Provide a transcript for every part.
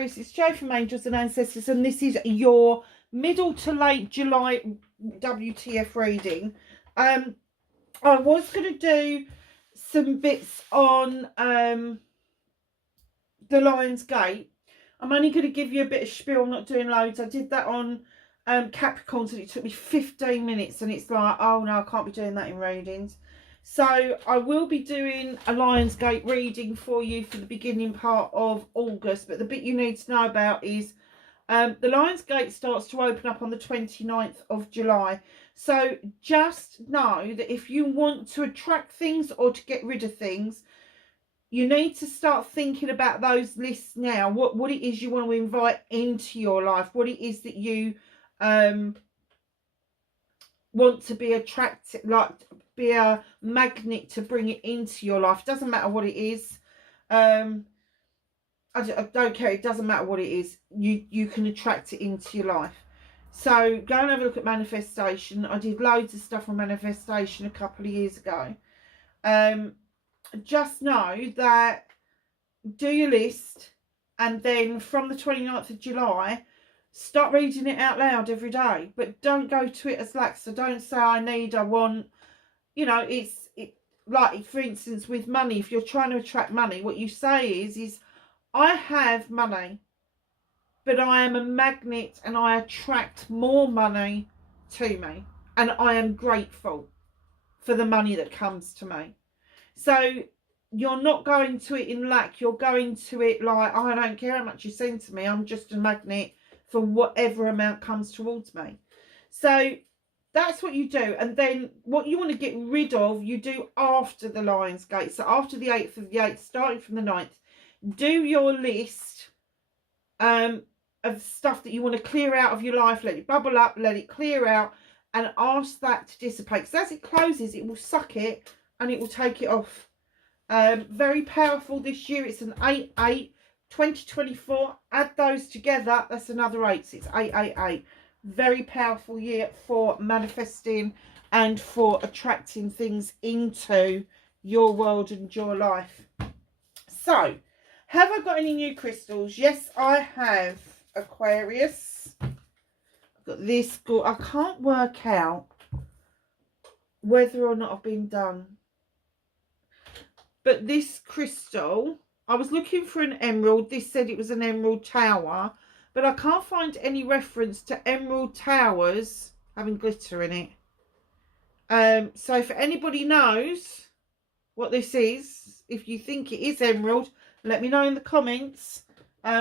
Aquarius, it's Jo from Angels and Ancestors, and this is your middle to late July WTF reading. I was going to do some bits on the Lion's Gate. I'm only going to give you a bit of spiel. I'm not doing loads. I did that on Capricorn, and it took me 15 minutes, and it's like, oh no, I can't be doing that in readings. So I will be doing a Lion's Gate reading for you for the beginning part of August. But the bit you need to know about is the Lion's Gate starts to open up on the 29th of July. So just know that if you want to attract things or to get rid of things, you need to start thinking about those lists now. What it is you want to invite into your life. What it is that you want to be attracted, like be a magnet to bring it into your life. Doesn't matter what it is. I don't care. It doesn't matter what it is. You can attract it into your life. So go and have a look at manifestation. I did loads of stuff on manifestation a couple of years ago. Just know that do your list, and then from the 29th of July, start reading it out loud every day. But don't go to it as lax. So don't say I want. You know, it's like, for instance, with money. If you're trying to attract money, what you say is I have money, but I am a magnet and I attract more money to me, and I am grateful for the money that comes to me. So you're not going to it in lack. You're going to it like, oh, I don't care how much you send to me. I'm just a magnet for whatever amount comes towards me. So that's what you do. And then what you want to get rid of, you do after the Lion's Gate. So after the 8th of the 8th, starting from the 9th, do your list of stuff that you want to clear out of your life. Let it bubble up, let it clear out, and ask that to dissipate. Because as it closes, it will suck it and it will take it off. Very powerful this year. It's an 8-8. 2024, add those together, that's another 8. So it's 888. Very powerful year for manifesting and for attracting things into your world and your life. So, have I got any new crystals? Yes, I have. Aquarius. I've got this. I can't work out whether or not I've been done. But this crystal, I was looking for an emerald. This said it was an emerald tower, but I can't find any reference to emerald towers having glitter in it. So if anybody knows what this is, if you think it is emerald, let me know in the comments,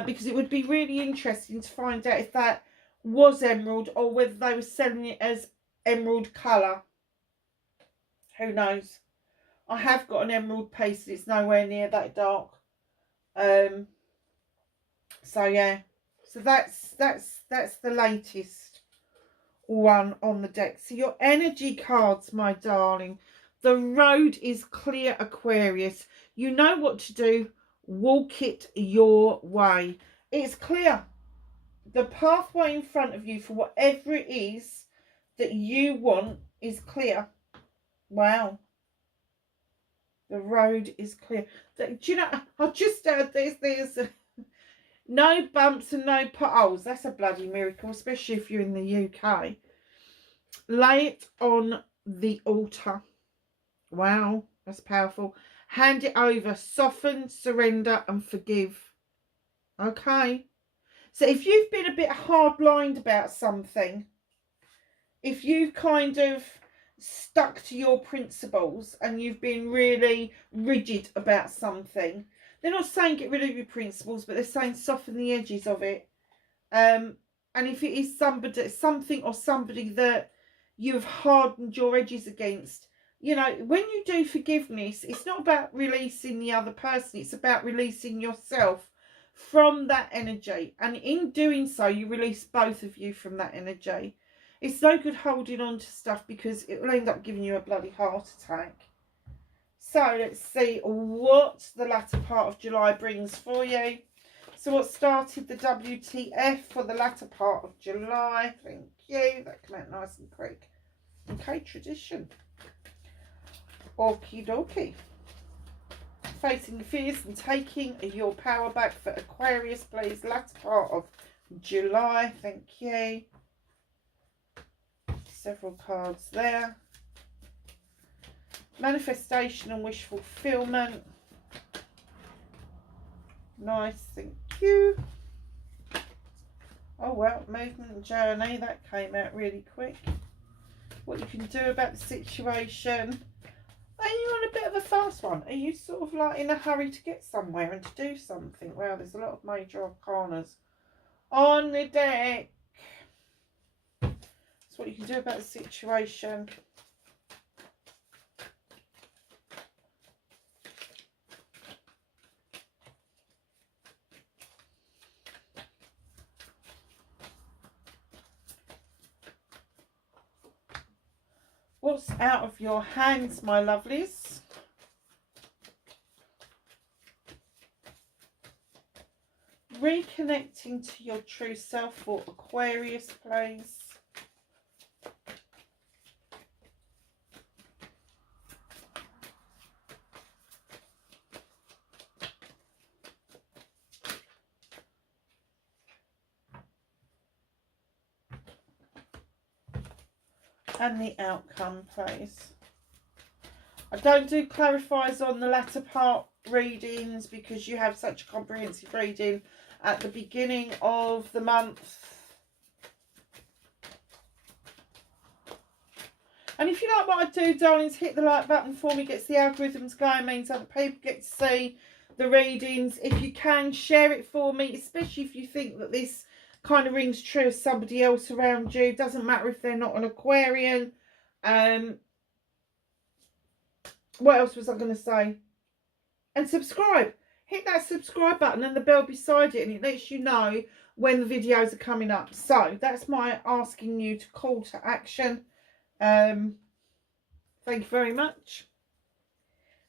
because it would be really interesting to find out if that was emerald or whether they were selling it as emerald colour. Who knows? I have got an emerald piece. It's nowhere near that dark. So yeah, so that's the latest one on the deck. So your energy cards, my darling, the road is clear, Aquarius. You know what to do. Walk it your way. It's clear. The pathway in front of you for whatever it is that you want is clear. Wow. The road is clear. Do you know, I just heard there's no bumps and no potholes. That's a bloody miracle, especially if you're in the UK. Lay it on the altar. Wow, that's powerful. Hand it over. Soften, surrender, and forgive. Okay. So if you've been a bit hard-lined about something, if you've kind of stuck to your principles and you've been really rigid about something, they're not saying get rid of your principles, but they're saying soften the edges of it. And if it is something or somebody that you've hardened your edges against, you know, when you do forgiveness, it's not about releasing the other person, it's about releasing yourself from that energy. And in doing so, you release both of you from that energy. It's no good holding on to stuff because it will end up giving you a bloody heart attack. So let's see what the latter part of July brings for you. So what started the WTF for the latter part of July? Thank you. That came out nice and quick. Okay, tradition. Okie dokie. facing fears and taking your power back for Aquarius, please. Latter part of July. Thank you. Several cards there. Manifestation and wish fulfillment. Nice, thank you. Oh well, movement and journey. That came out really quick. What you can do about the situation. Are you on a bit of a fast one? Are you sort of like in a hurry to get somewhere and to do something? Well, there's a lot of major arcanas on the deck. That's what you can do about the situation. What's out of your hands, my lovelies? Reconnecting to your true self for Aquarius, please. And the outcome, please. I don't do clarifiers on the latter part readings because you have such a comprehensive reading at the beginning of the month. And if you like what I do, darlings, hit the like button for me. Gets the algorithms going, means other people get to see the readings. If you can, share it for me, especially if you think that this kind of rings true of somebody else around you. Doesn't matter if they're not an Aquarian. What else was I going to say? And subscribe. Hit that subscribe button and the bell beside it, and it lets you know when the videos are coming up. So that's my asking you to call to action. Thank you very much.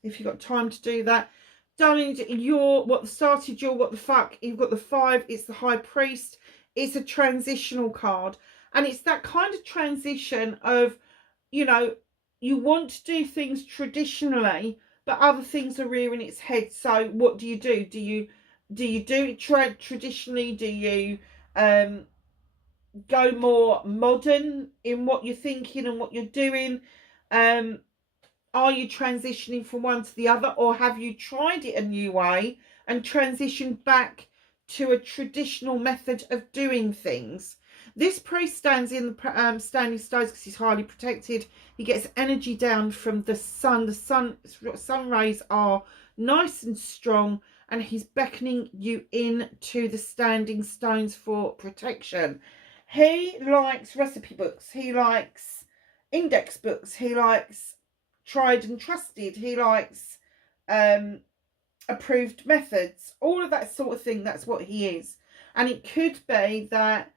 If you've got time to do that. Darling, you're what started your what the fuck. You've got the 5. It's the High Priest. It's a transitional card. And it's that kind of transition of, you know, you want to do things traditionally, but other things are rearing its head. So what do? Do you do it traditionally? Do you go more modern in what you're thinking and what you're doing? Are you transitioning from one to the other, or have you tried it a new way and transitioned back to a traditional method of doing things? This priest stands in the standing stones because he's highly protected. He gets energy down from the sun. The sun rays are nice and strong, and he's beckoning you in to the standing stones for protection. He likes recipe books. He likes index books. He likes tried and trusted. He likes approved methods, all of that sort of thing. That's what he is. And it could be that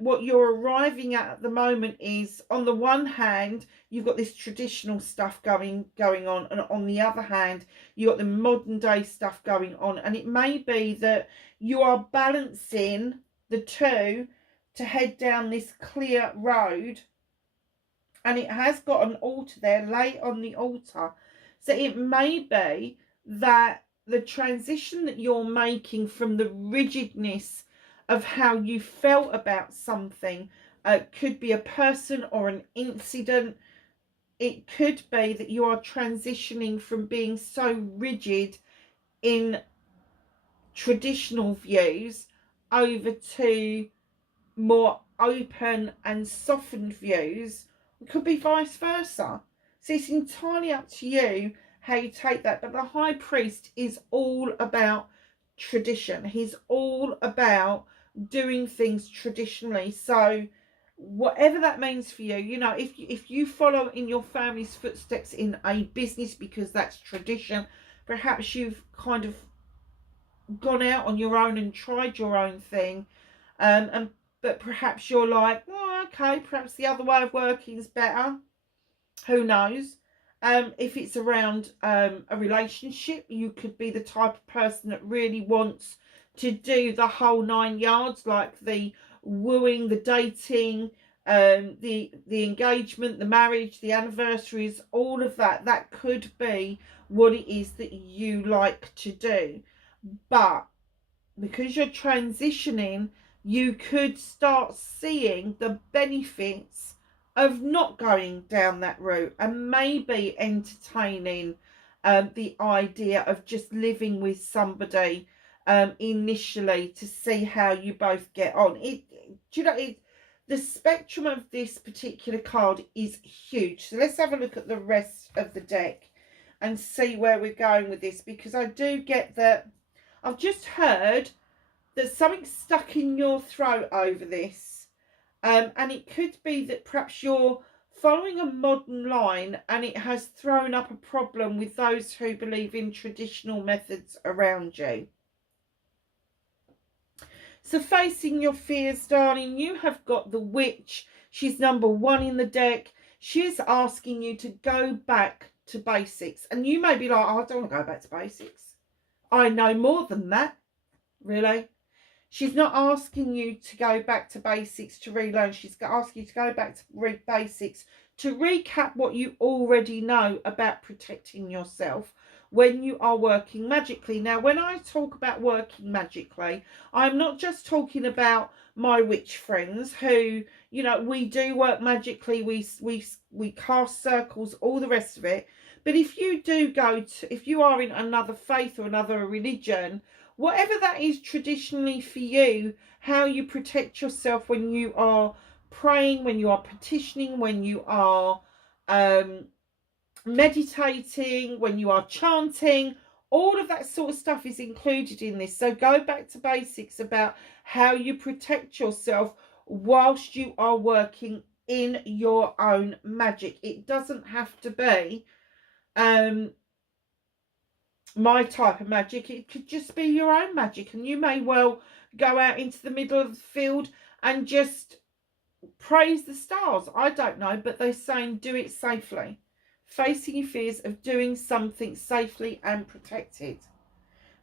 what you're arriving at the moment is, on the one hand, you've got this traditional stuff going on, and on the other hand, you've got the modern day stuff going on. And it may be that you are balancing the two to head down this clear road. And it has got an altar there, lay on the altar. So it may be that the transition that you're making from the rigidness of how you felt about something, could be a person or an incident. It could be that you are transitioning from being so rigid in traditional views over to more open and softened views. It could be vice versa. So it's entirely up to you how you take that. But the High Priest is all about tradition. He's all about doing things traditionally. So whatever that means for you, you know, if you follow in your family's footsteps in a business because that's tradition, perhaps you've kind of gone out on your own and tried your own thing, but perhaps you're like, oh, okay, perhaps the other way of working is better. Who knows? If it's around a relationship, you could be the type of person that really wants to do the whole 9 yards, like the wooing, the dating, the engagement, the marriage, the anniversaries, all of that. That could be what it is that you like to do. But because you're transitioning, you could start seeing the benefits of not going down that route and maybe entertaining the idea of just living with somebody initially to see how you both get on. The spectrum of this particular card is huge. So let's have a look at the rest of the deck and see where we're going with this, because I do get that I've just heard that something's stuck in your throat over this. And it could be that perhaps you're following a modern line and it has thrown up a problem with those who believe in traditional methods around you. So facing your fears, darling, you have got the witch. She's number 1 in the deck. She's asking you to go back to basics. And you may be like, oh, I don't want to go back to basics. I know more than that. Really? She's not asking you to go back to basics to relearn. She's asking you to go back to basics to recap what you already know about protecting yourself when you are working magically. Now, when I talk about working magically, I'm not just talking about my witch friends who, you know, we do work magically. We cast circles, all the rest of it. But if you do if you are in another faith or another religion, whatever that is traditionally for you, how you protect yourself when you are praying, when you are petitioning, when you are meditating, when you are chanting, all of that sort of stuff is included in this. So go back to basics about how you protect yourself whilst you are working in your own magic. It doesn't have to be my type of magic. It could just be your own magic, and you may well go out into the middle of the field and just praise the stars. I don't know, but they're saying do it safely. Facing your fears of doing something safely and protected,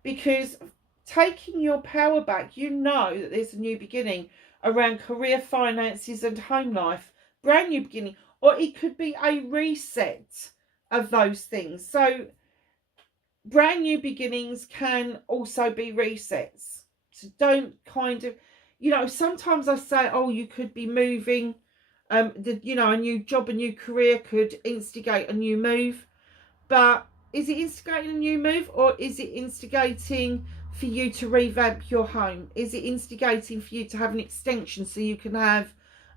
because taking your power back, you know that there's a new beginning around career, finances and home life. Brand new beginning, or it could be a reset of those things. So brand new beginnings can also be resets. So don't kind of, you know, sometimes I say, oh, you could be moving, you know, a new job, a new career could instigate a new move. But is it instigating a new move, or is it instigating for you to revamp your home? Is it instigating for you to have an extension so you can have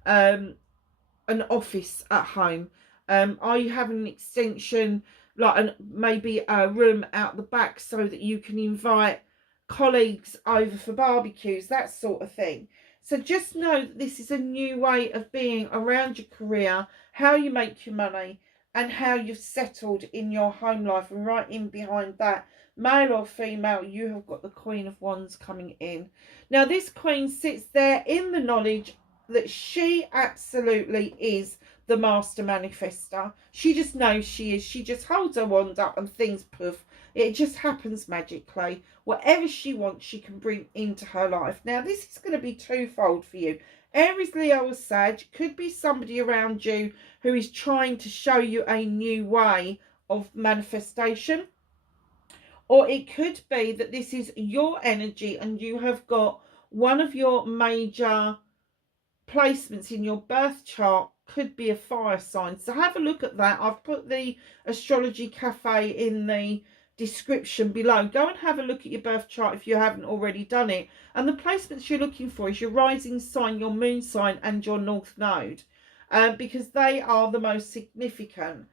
an office at home? Are you having an extension, like maybe a room out the back so that you can invite colleagues over for barbecues, that sort of thing? So just know that this is a new way of being around your career, how you make your money, and how you've settled in your home life. And right in behind that, male or female, you have got the Queen of Wands coming in. Now, this Queen sits there in the knowledge that she absolutely is the master manifester. She just knows she is. She just holds her wand up and things poof. It just happens magically. Whatever she wants, she can bring into her life. Now, this is going to be twofold for you. Aries, Leo or Sag could be somebody around you who is trying to show you a new way of manifestation. Or it could be that this is your energy and you have got one of your major placements in your birth chart could be a fire sign. So have a look at that. I've put the Astrology Cafe in the description below. Go and have a look at your birth chart if you haven't already done it. And the placements you're looking for is your rising sign, your moon sign and your north node, because they are the most significant.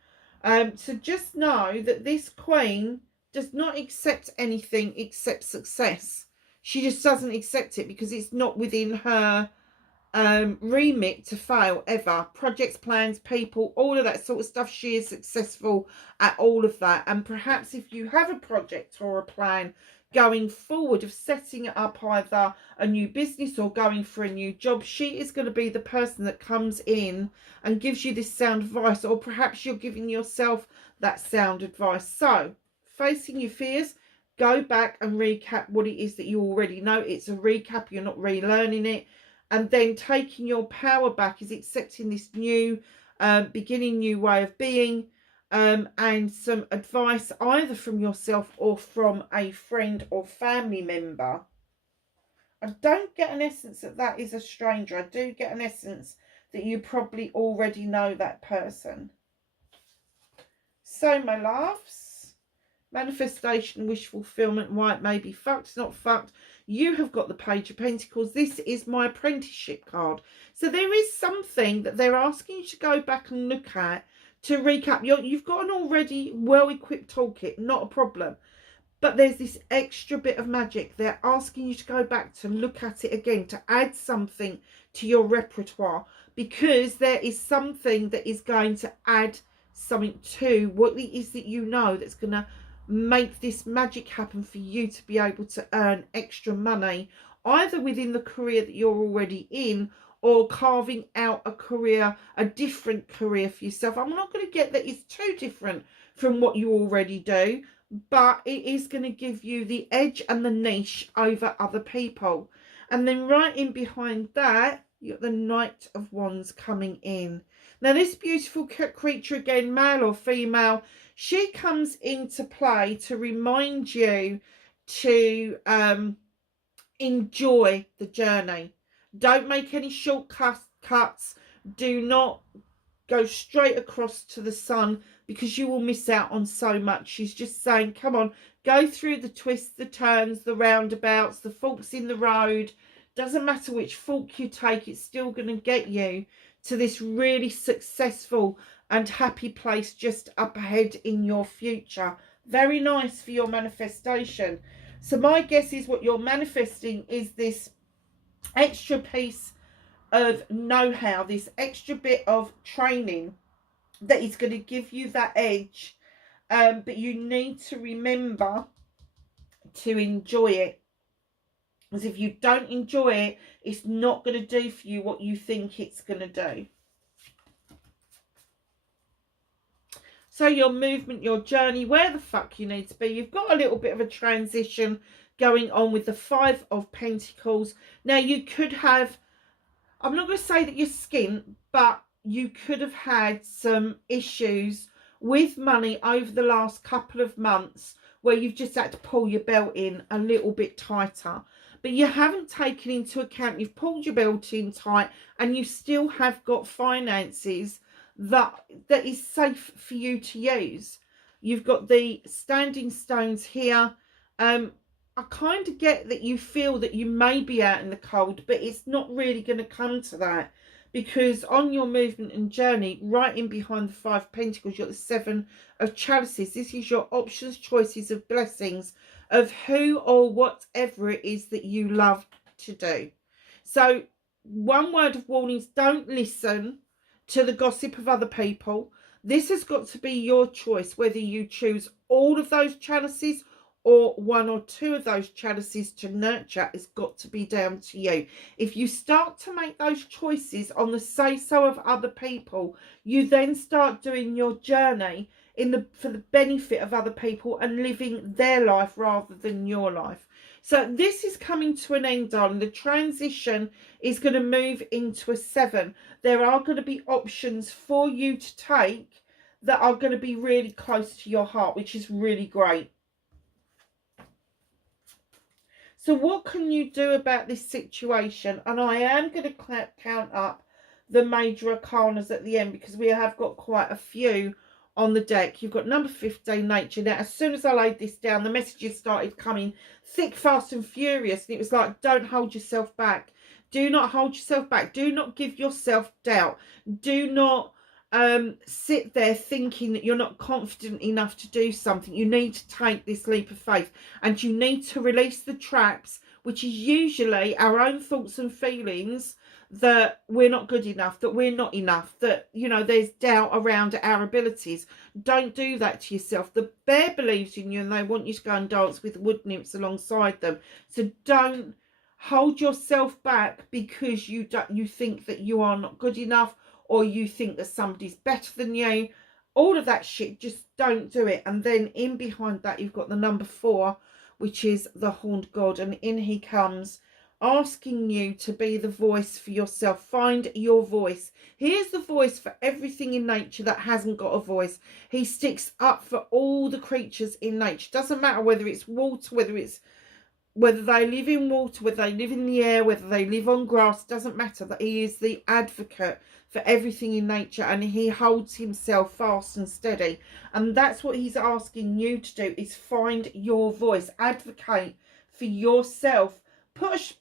So just know that this Queen does not accept anything except success. She just doesn't accept it because it's not within her remit to fail ever. Projects, plans, people, all of that sort of stuff, she is successful at all of that. And perhaps if you have a project or a plan going forward of setting up either a new business or going for a new job, she is going to be the person that comes in and gives you this sound advice, or perhaps you're giving yourself that sound advice. So facing your fears, go back and recap what it is that you already know. It's a recap, you're not relearning it. and then taking your power back is accepting this new beginning, new way of being, and some advice either from yourself or from a friend or family member. I don't get an essence that that is a stranger. I do get an essence that you probably already know that person. So, my loves, manifestation, wish fulfillment, why it may be fucked, it's not fucked. You have got the Page of Pentacles. This is my apprenticeship card. So there is something that they're asking you to go back and look at to recap. You've got an already well-equipped toolkit, not a problem. But there's this extra bit of magic. They're asking you to go back to look at it again, to add something to your repertoire, because there is something that is going to add something to what it is that you know that's going to make this magic happen for you to be able to earn extra money, either within the career that you're already in or carving out a career, a different career for yourself. I'm not going to get that it's too different from what you already do, but it is going to give you the edge and the niche over other people. And then right in behind that, you've got the Knight of Wands coming in. Now this beautiful creature, again, male or female, she comes into play to remind you to enjoy the journey. Don't make any shortcuts. Do not go straight across to the sun, because you will miss out on so much. She's just saying, come on, go through the twists, the turns, the roundabouts, the forks in the road. Doesn't matter which fork you take, it's still going to get you to this really successful and happy place just up ahead in your future. Very nice for your manifestation. So my guess is what you're manifesting is this extra piece of know-how, this extra bit of training that is going to give you that edge, but you need to remember to enjoy it, because if you don't enjoy it, it's not going to do for you what you think it's going to do. So your movement, your journey, where the fuck you need to be. You've got a little bit of a transition going on with the Five of Pentacles. Now you could have, I'm not going to say that you're skint, but you could have had some issues with money over the last couple of months where you've just had to pull your belt in a little bit tighter. But you haven't taken into account, you've pulled your belt in tight and you still have got finances that is safe for you to use. You've got the standing stones here. I kind of get that you feel that you may be out in the cold, but it's not really going to come to that, because on your movement and journey, right in behind the Five of Pentacles, you've got the Seven of Chalices. This is your options, choices of blessings of who or whatever it is that you love to do. So one word of warning is don't listen to the gossip of other people. This has got to be your choice, whether you choose all of those chalices or one or two of those chalices to nurture. It's got to be down to you. If you start to make those choices on the say-so of other people, you then start doing your journey for the benefit of other people and living their life rather than your life. So this is coming to an end, darling. The transition is going to move into a 7. There are going to be options for you to take that are going to be really close to your heart, which is really great. So what can you do about this situation? And I am going to count up the major arcanas at the end, because we have got quite a few on the deck. You've got number 15, nature. Now, as soon as I laid this down, the messages started coming thick, fast and furious. And it was like, don't hold yourself back. Do not hold yourself back. Do not give yourself doubt. Do not sit there thinking that you're not confident enough to do something. You need to take this leap of faith, and you need to release the traps, which is usually our own thoughts and feelings that we're not good enough, that we're not enough, that, you know, there's doubt around our abilities. Don't do that to yourself. The bear believes in you and they want you to go and dance with wood nymphs alongside them. So don't hold yourself back because you think that you are not good enough, or you think that somebody's better than you. All of that shit, just don't do it. And then in behind that, you've got the number 4, which is the Horned God, and in he comes asking you to be the voice for yourself. Find your voice. Here's the voice for everything in nature that hasn't got a voice. He sticks up for all the creatures in nature. Doesn't matter whether it's water, whether they live in water, whether they live in the air, whether they live on grass, doesn't matter. That he is the advocate for everything in nature, and he holds himself fast and steady. And that's what he's asking you to do, is find your voice, advocate for yourself, put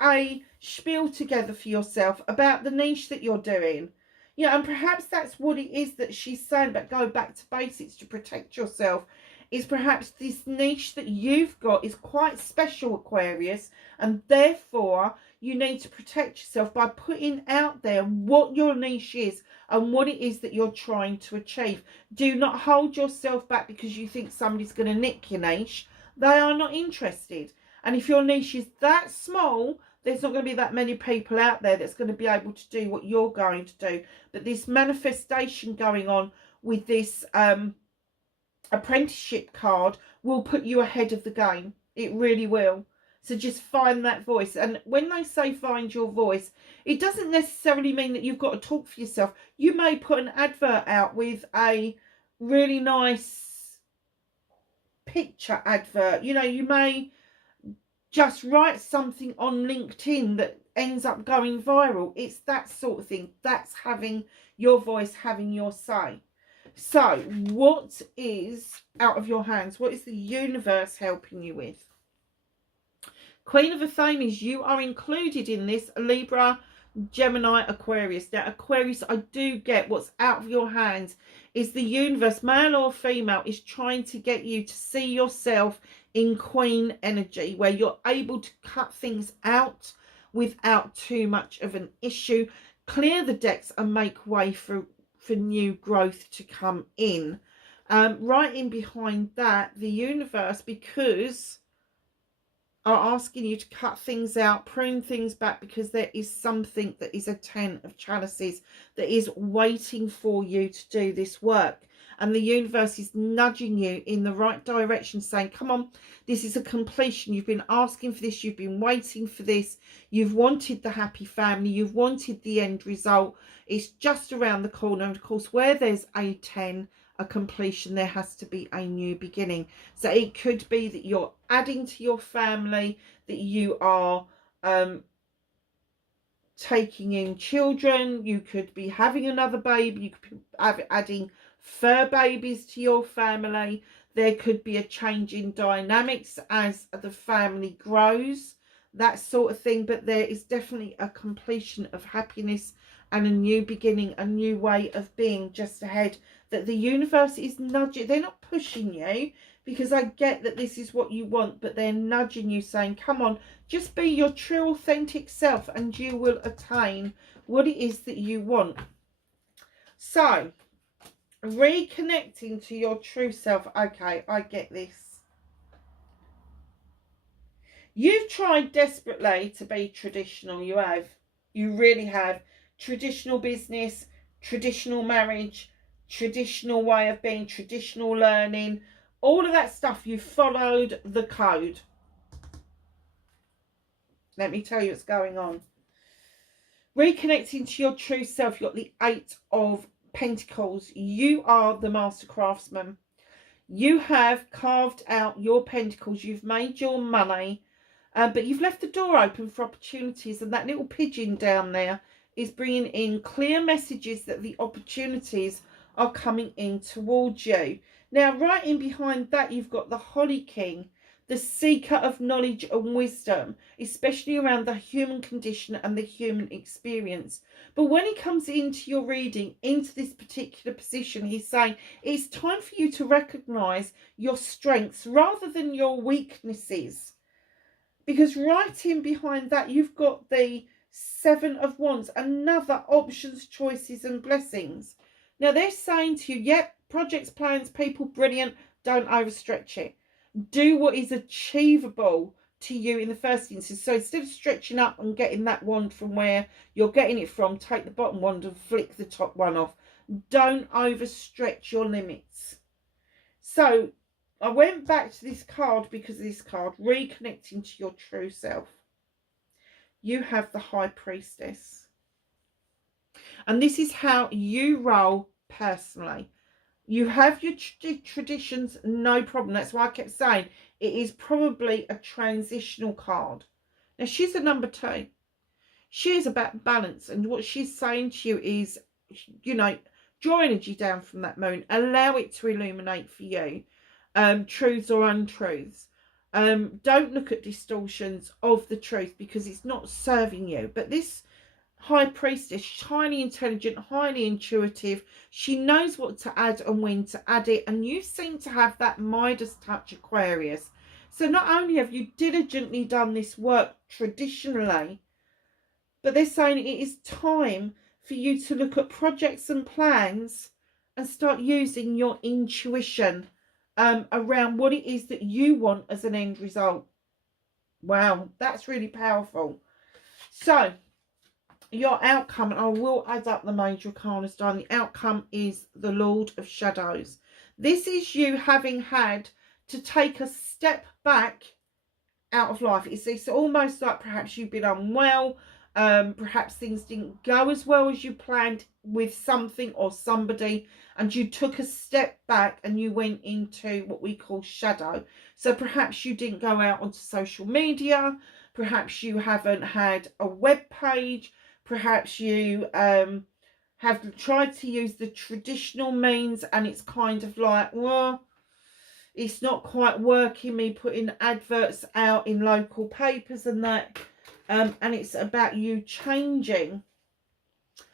a spiel together for yourself about the niche that you're doing. Yeah, and perhaps that's what it is that she's saying, but go back to basics to protect yourself. Is perhaps this niche that you've got is quite special, Aquarius, and therefore you need to protect yourself by putting out there what your niche is and what it is that you're trying to achieve. Do not hold yourself back because you think somebody's going to nick your niche. They are not interested. And if your niche is that small, there's not going to be that many people out there that's going to be able to do what you're going to do. But this manifestation going on with this apprenticeship card will put you ahead of the game. It really will. So just find that voice. And when they say find your voice, it doesn't necessarily mean that you've got to talk for yourself. You may put an advert out with a really nice picture advert. You know, you may just write something on LinkedIn that ends up going viral. It's that sort of thing. That's having your voice, having your say. So what is out of your hands? What is the universe helping you with? Queen of Athames, you are included in this. Libra, Gemini, Aquarius. Now, Aquarius, I do get what's out of your hands is the universe, male or female, is trying to get you to see yourself in queen energy, where you're able to cut things out without too much of an issue, clear the decks and make way for new growth to come in. Right in behind that, the universe, because are asking you to cut things out, prune things back, because there is something that is a 10 of chalices that is waiting for you to do this work. And the universe is nudging you in the right direction, saying, come on, this is a completion. You've been asking for this. You've been waiting for this. You've wanted the happy family. You've wanted the end result. It's just around the corner. And of course, where there's a 10, a completion, there has to be a new beginning. So it could be that you're adding to your family, that you are taking in children. You could be having another baby. You could be adding fur babies to your family. There could be a change in dynamics as the family grows, that sort of thing. But there is definitely a completion of happiness and a new beginning, a new way of being just ahead, that the universe is nudging. They're not pushing you, because I get that this is what you want, but they're nudging you, saying, come on, just be your true authentic self and you will attain what it is that you want. So reconnecting to your true self. Okay, I get this. You've tried desperately to be traditional. You have. You really have. Traditional business, traditional marriage, traditional way of being, traditional learning, all of that stuff. You followed the code. Let me tell you what's going on. Reconnecting to your true self. You've got the 8 of Pentacles. You are the master craftsman. You have carved out your pentacles. You've made your money, but you've left the door open for opportunities, and that little pigeon down there is bringing in clear messages that the opportunities are coming in towards you. Now, right in behind that, you've got the Holly King, the seeker of knowledge and wisdom, especially around the human condition and the human experience. But when he comes into your reading, into this particular position, he's saying it's time for you to recognize your strengths rather than your weaknesses. Because right in behind that, you've got the 7 of Wands, another options, choices and blessings. Now they're saying to you, yep, projects, plans, people, brilliant, don't overstretch it. Do what is achievable to you in the first instance. So instead of stretching up and getting that wand from where you're getting it from, take the bottom wand and flick the top one off. Don't overstretch your limits. So I went back to this card because of this card, reconnecting to your true self. you have the High Priestess. And this is how you roll personally. You have your traditions, no problem. That's why I kept saying it is probably a transitional card. Now, she's a number 2. She is about balance. And what she's saying to you is, you know, draw energy down from that moon. Allow it to illuminate for you. Truths or untruths. Don't look at distortions of the truth because it's not serving you. But this High Priestess, highly intelligent, highly intuitive. She knows what to add and when to add it. And you seem to have that Midas touch, Aquarius. So not only have you diligently done this work traditionally, but they're saying it is time for you to look at projects and plans and start using your intuition around what it is that you want as an end result. Wow, that's really powerful. So, your outcome, and I will add up the major arcanas down. The outcome is the Lord of Shadows. This is you having had to take a step back out of life. It's almost like perhaps you've been unwell. Perhaps things didn't go as well as you planned with something or somebody, and you took a step back and you went into what we call shadow. So perhaps you didn't go out onto social media. Perhaps you haven't had a web page. Perhaps you have tried to use the traditional means and it's kind of like, well, it's not quite working, me putting adverts out in local papers and that. And it's about you changing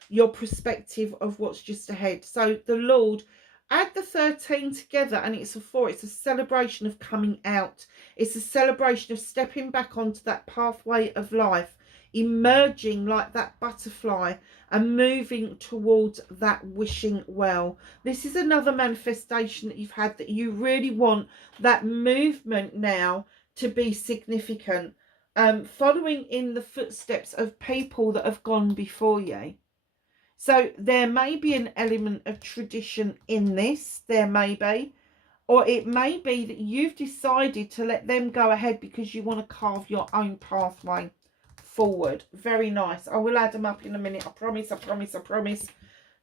your perspective of what's just ahead. So the Lord, add the 13 together and it's a 4. It's a celebration of coming out. It's a celebration of stepping back onto that pathway of life, emerging like that butterfly and moving towards that wishing well. This is another manifestation that you've had, that you really want that movement now to be significant. Following in the footsteps of people that have gone before you. So there may be an element of tradition in this, there may be, or it may be that you've decided to let them go ahead because you want to carve your own pathway forward. Very nice. I will add them up in a minute. I promise, I promise, I promise.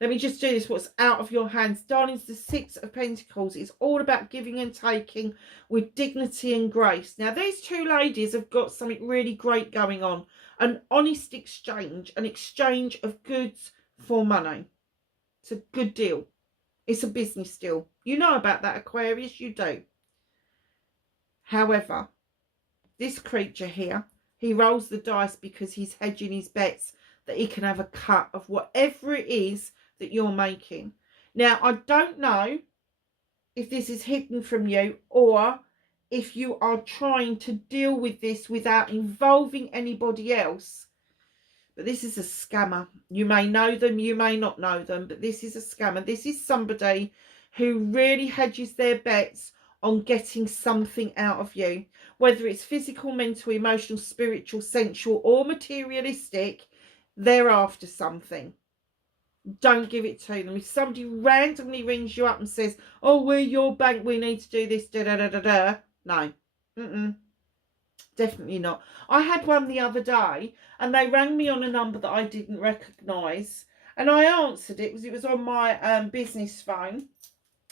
Let me just do this. What's out of your hands? Darlings, the 6 of Pentacles is all about giving and taking with dignity and grace. Now, these two ladies have got something really great going on. An honest exchange, an exchange of goods for money. It's a good deal. It's a business deal. You know about that, Aquarius, you do. However, this creature here, he rolls the dice because he's hedging his bets that he can have a cut of whatever it is that you're making. Now, I don't know if this is hidden from you or if you are trying to deal with this without involving anybody else. But this is a scammer. You may know them, you may not know them, but this is a scammer. This is somebody who really hedges their bets on getting something out of you. Whether it's physical, mental, emotional, spiritual, sensual, or materialistic, they're after something. Don't give it to them. If somebody randomly rings you up and says, oh, we're your bank, we need to do this, da-da-da-da-da, no. Definitely not. I had one the other day and they rang me on a number that I didn't recognise, and I answered it because it was on my business phone,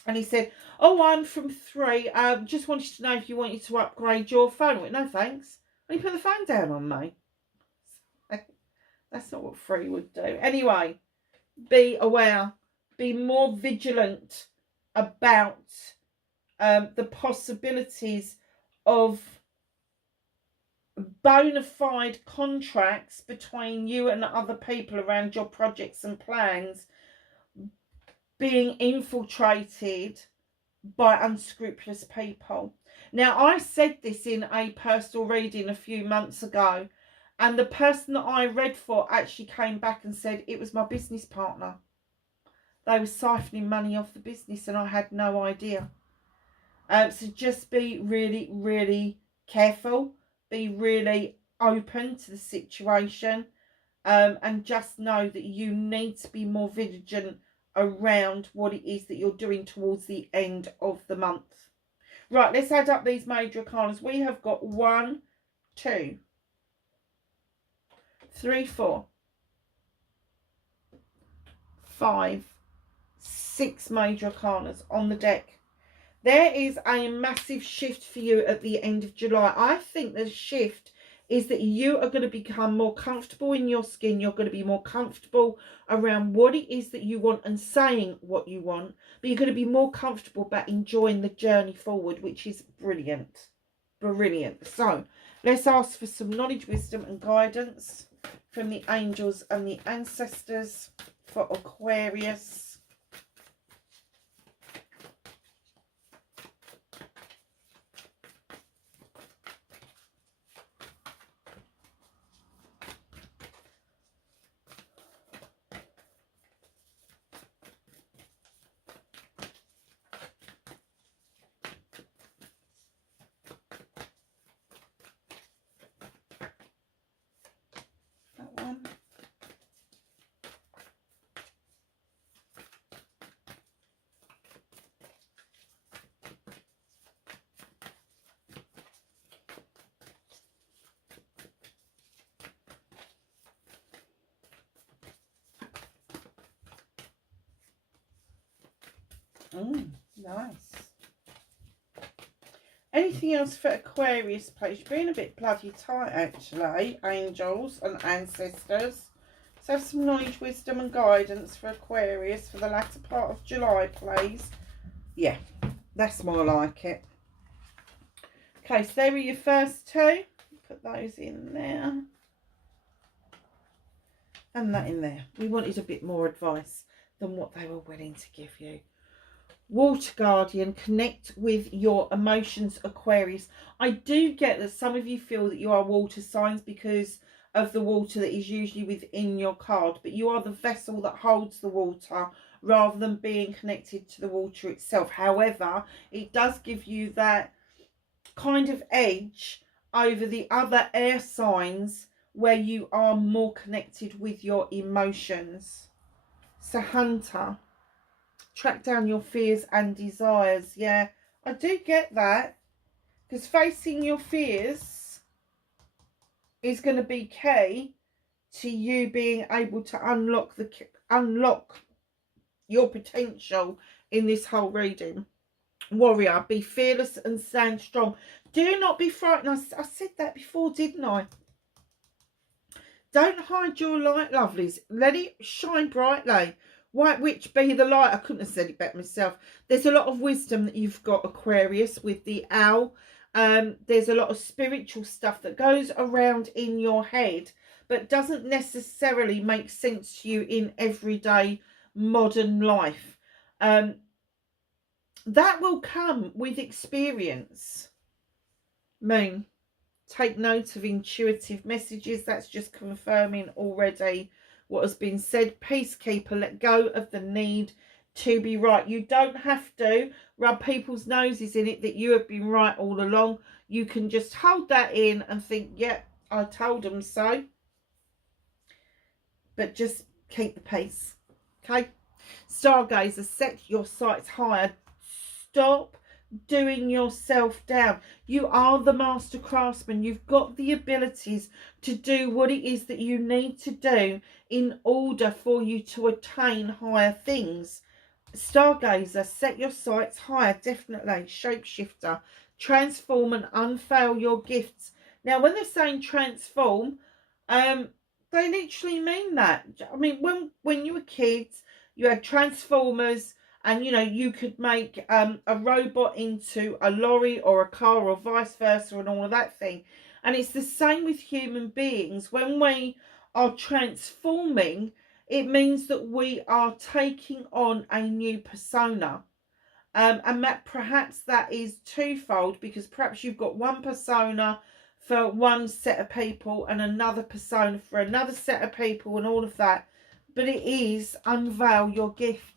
and he said, oh, I'm from 3, just wanted to know if you wanted to upgrade your phone. I went, no thanks. And he put the phone down on me. That's not what 3 would do. Anyway, be aware, be more vigilant about the possibilities of bona fide contracts between you and other people around your projects and plans being infiltrated by unscrupulous people. Now, I said this in a personal reading a few months ago, and the person that I read for actually came back and said it was my business partner. They were siphoning money off the business and I had no idea. So just be really, really careful. Be really open to the situation. And just know that you need to be more vigilant around what it is that you're doing towards the end of the month. Right, let's add up these major arcanas. We have got 1, 2, 3, 4, 5, 6 major arcanas on the deck. There is a massive shift for you at the end of July. I think the shift is that you are going to become more comfortable in your skin. You're going to be more comfortable around what it is that you want and saying what you want. But you're going to be more comfortable about enjoying the journey forward, which is brilliant. Brilliant. So let's ask for some knowledge, wisdom and guidance from the angels and the ancestors for Aquarius. Nice. Anything else for Aquarius, please? You're being a bit bloody tight, actually, angels and ancestors. So have some knowledge, wisdom and guidance for Aquarius for the latter part of July, please. Yeah, that's more like it. Okay, so there are your first two. Put those in there. And that in there. We wanted a bit more advice than what they were willing to give you. Water Guardian, connect with your emotions, Aquarius. I do get that some of you feel that you are water signs because of the water that is usually within your card, but you are the vessel that holds the water rather than being connected to the water itself. However, it does give you that kind of edge over the other air signs where you are more connected with your emotions. So Hunter, track down your fears and desires. Yeah, I do get that, because facing your fears is going to be key to you being able to unlock your potential in this whole reading. Warrior, be fearless and stand strong. Do not be frightened. I said that before, didn't I? Don't hide your light, lovelies. Let it shine brightly. White Witch, be the light. I couldn't have said it better myself. There's a lot of wisdom that you've got, Aquarius, with the owl. There's a lot of spiritual stuff that goes around in your head, but doesn't necessarily make sense to you in everyday modern life. That will come with experience. Moon, take note of intuitive messages. That's just confirming already what has been said. Peacekeeper, let go of the need to be right. You don't have to rub people's noses in it that you have been right all along. You can just hold that in and think, yep, I told them so. But just keep the peace. Okay? Stargazer, set your sights higher. Stop doing yourself down. You are the master craftsman. You've got the abilities to do what it is that you need to do in order for you to attain higher things. Stargazer, set your sights higher. Definitely. Shapeshifter, transform and unveil your gifts. Now, when they're saying transform, they literally mean that. I mean, when you were kids, you had Transformers, and, you know, you could make a robot into a lorry or a car or vice versa and all of that thing. And it's the same with human beings. When we are transforming, it means that we are taking on a new persona. And that perhaps that is twofold, because perhaps you've got one persona for one set of people and another persona for another set of people and all of that. But it is unveil your gifts,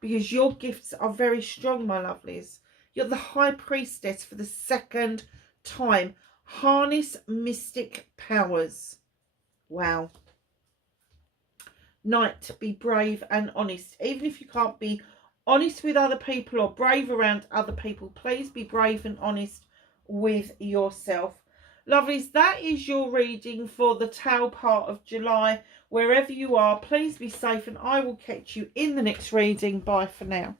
because your gifts are very strong, my lovelies. You're the High Priestess for the second time. Harness mystic powers. Wow. Knight, be brave and honest. Even if you can't be honest with other people or brave around other people, please be brave and honest with yourself. Lovelies, that is your reading for the tail part of July. Wherever you are, please be safe, and I will catch you in the next reading. Bye for now.